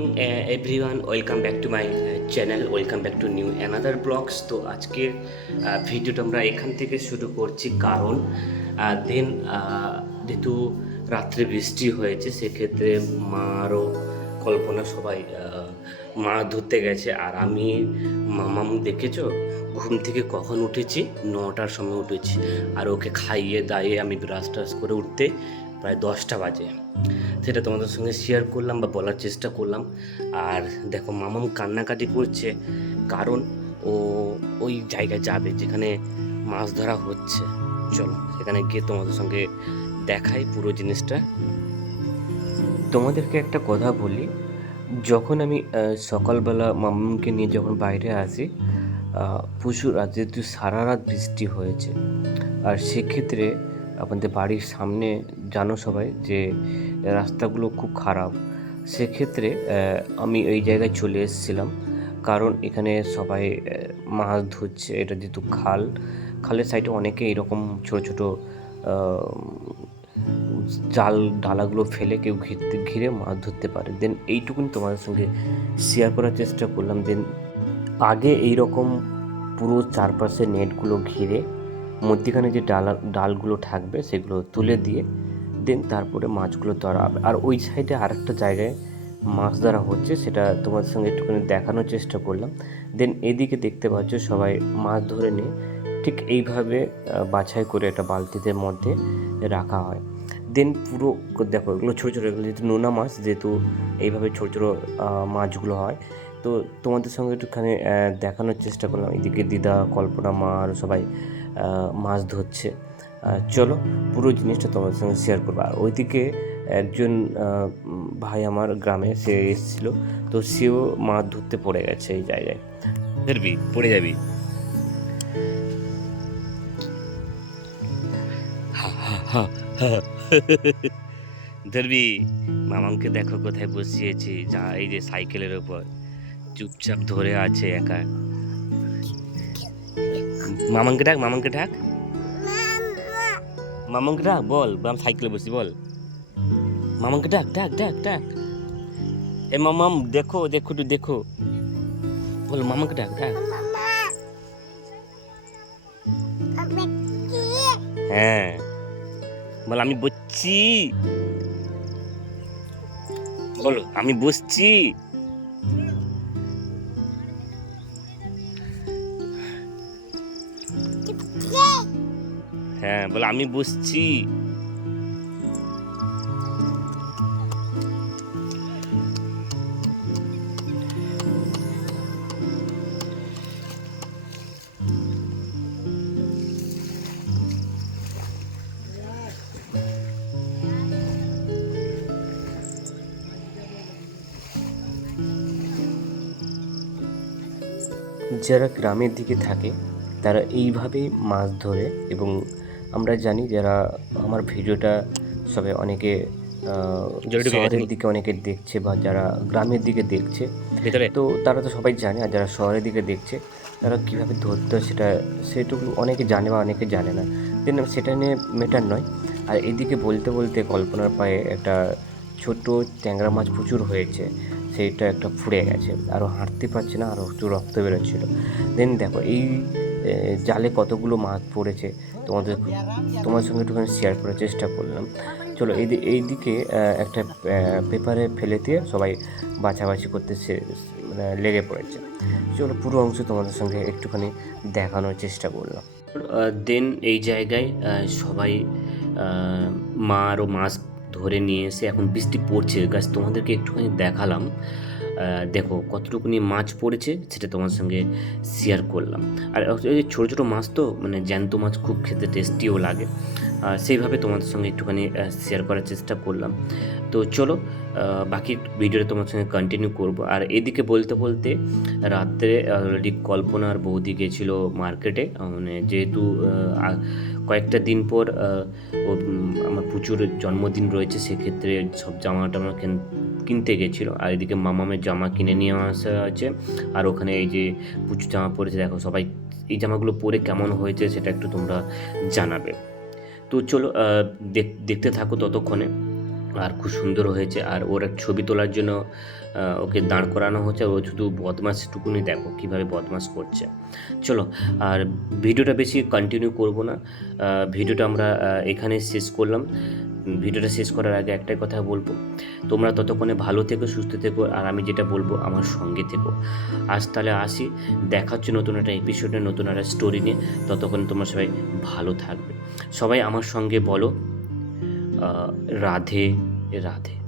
Morning everyone, welcome back to my channel, welcome back to new another blogs. তো আজকের ভিডিওটা আমরা এখান থেকে শুরু করছি, কারণ দেন যেহেতু রাত্রে বৃষ্টি হয়েছে, সেক্ষেত্রে মারও কল্পনা সবাই মাছ ধরতে গেছে। আর আমি মামাম দেখেছো ঘুম থেকে কখন উঠেছি, 9টার সময় উঠেছি। আর ওকে খাইয়ে দাইয়ে আমি ব্রাশ টাশ করে উঠতে প্রায় 10টা বাজে। সেটা তোমাদের সঙ্গে শেয়ার করলাম বা বলার চেষ্টা করলাম। আর দেখো মামাম কান্নাকাটি করছে, কারণ ও ওই জায়গায় যাবে যেখানে মাছ ধরা হচ্ছে। চলো সেখানে গিয়ে তোমাদের সঙ্গে দেখাই পুরো জিনিসটা। তোমাদেরকে একটা কথা বলি, যখন আমি সকালবেলা মামামকে নিয়ে যখন বাইরে আসি, প্রচুর রাত, যেহেতু সারা রাত বৃষ্টি হয়েছে, আর সেক্ষেত্রে আপনাদের বাড়ির সামনে জানো সবাই যে রাস্তাগুলো খুব খারাপ। সেক্ষেত্রে আমি এই জায়গায় চলে এসেছিলাম, কারণ এখানে সবাই মাছ ধরছে। এটা যেহেতু খালের সাইডে অনেকে এরকম ছোটো ছোটো জাল ডালাগুলো ফেলে কেউ ঘিরে মাছ ধরতে পারে। দেন এইটুকুনি তোমাদের সঙ্গে শেয়ার করার চেষ্টা করলাম। দেন আগে এইরকম পুরো চারপাশে নেটগুলো ঘিরে মধ্যিখানে যে ডালগুলো থাকবে সেগুলো তুলে দিয়ে দেন তারপরে মাছগুলো ধরা হবে। আর ওই সাইডে আরেকটা জায়গায় মাছ ধরা হচ্ছে, সেটা তোমাদের সঙ্গে একটুখানি দেখানোর চেষ্টা করলাম। দেন এদিকে দেখতে পাচ্ছ সবাই মাছ ধরে নিয়ে ঠিক এইভাবে বাছাই করে একটা বালতিদের মধ্যে রাখা হয়। দেন পুরো দেখো এগুলো ছোটো ছোটো, এগুলো যেহেতু নোনা মাছ, যেহেতু এইভাবে ছোটো ছোটো মাছগুলো হয়। তো তোমাদের সঙ্গে একটুখানি দেখানোর চেষ্টা করলাম। এদিকে দিদা, কল্পনা, মা আর সবাই মাছ ধরছে। চলো পুরো জিনিসটা তোমাদের সঙ্গে শেয়ার করবো। আর ওইদিকে একজন ভাই আমার গ্রামে, সে এসেছিল, তো সেও মাছ ধরতে পড়ে গেছে এই জায়গায়। ধরবি, পড়ে যাবি। ধরবি। মামাকে দেখো কোথায় বসিয়েছি, যা এই যে সাইকেলের ওপর চুপচাপ ধরে আছে একা। মামাকে ডাক, মামাকে ডাক, মামাকে ডাক, বল আমি সাইকেলে বসি, বল মামাকে ডাক, ডাক ডাক ডাক। এ মামাম দেখো দেখো, একটু দেখো, বল মামাকে ডাক, ডাক। হ্যাঁ বল আমি বসছি, বলো আমি বসছি। হ্যাঁ বল আমি বসছি। যারা গ্রামের দিকে থাকে তারা এইভাবেই মাছ ধরে। এবং আমরা জানি, যারা আমার ভিডিওটা সবাই অনেকে শহরের দিকে অনেকে দেখছে, বা যারা গ্রামের দিকে দেখছে তো তারা তো সবাই জানে। আর যারা শহরের দিকে দেখছে তারা কীভাবে ধরতে হয় সেটুকু অনেকে জানে বা অনেকে জানে না। দেন সেটা নিয়ে মেটার নয়। আর এদিকে বলতে বলতে কল্পনার পায়ে একটা ছোট ট্যাংরা মাছ প্রচুর হয়েছে, সেইটা একটা ফুঁড়ে গেছে, আরও হাঁটতে পারছে না, আরও একটু রক্ত বেরোচ্ছিলো। দেন দেখো এই জালে কতগুলো মাছ পড়েছে, তোমার সঙ্গে একটুখানি শেয়ার করার চেষ্টা করলাম। চলো এইদিকে একটা পেপারে ফেলে দিয়ে সবাই বাছাবাছি করতে মানে লেগে পড়েছে। চলো পুরো অংশ তোমাদের সঙ্গে একটুখানি দেখানোর চেষ্টা করলাম। দেন এই জায়গায় সবাই মা আরও মাছ ধরে নিয়ে এসে, এখন বৃষ্টি পড়ছে গাছ, তোমাদেরকে একটুখানি দেখালাম। দেখো কতটুকুনি মাছ পড়েছে সেটা তোমার সঙ্গে শেয়ার করলাম। আর এই ছোটো ছোটো মাছ তো মানে জ্যান্ত মাছ খুব খেতে টেস্টিও লাগে, সেইভাবে তোমাদের সঙ্গে একটুখানি শেয়ার করার চেষ্টা করলাম। তো চলো বাকি ভিডিওটা তোমার সঙ্গে কন্টিনিউ করব। আর এদিকে বলতে বলতে রাত্রে অলরেডি কল্পনার বৌদি গেছিলো মার্কেটে, মানে যেহেতু কয়েকটা দিন পর আমার প্রচুর জন্মদিন রয়েছে, সেক্ষেত্রে সব জামা টামা কিনতে গেছিলো। আর এদিকে মামামের জামা কিনে নিয়ে আসা আছে। আর ওখানে এই যে প্রচুর জামা পরেছে, দেখো সবাই এই জামাগুলো পরে কেমন হয়েছে সেটা একটু তোমরা জানাবে। তো চলো দেখতে থাকো ততক্ষণে। আর খুব সুন্দর হয়েছে। আর ওর এক ছবি তোলার জন্য ওকে দাঁড় করানো হচ্ছে, ও শুধু বদমাশটুকুনি দেখো কীভাবে বদমাশ করছে। চলো, আর ভিডিওটা বেশি কন্টিনিউ করব না, ভিডিওটা আমরা এখানে শেষ করলাম। ভিডিওটা শেষ করার আগে একটাই কথা বলবো, তোমরা ততক্ষণে ভালো থেকো, সুস্থ থেকো, আর আমি যেটা বলবো আমার সঙ্গে থেকো। আজ তাহলে আসি, দেখা হচ্ছে নতুন একটা এপিসোডে, নতুন একটা স্টোরি নিয়ে। ততক্ষণ তোমরা সবাই ভালো থাকবে। সবাই আমার সঙ্গে বলো রাধে রাধে।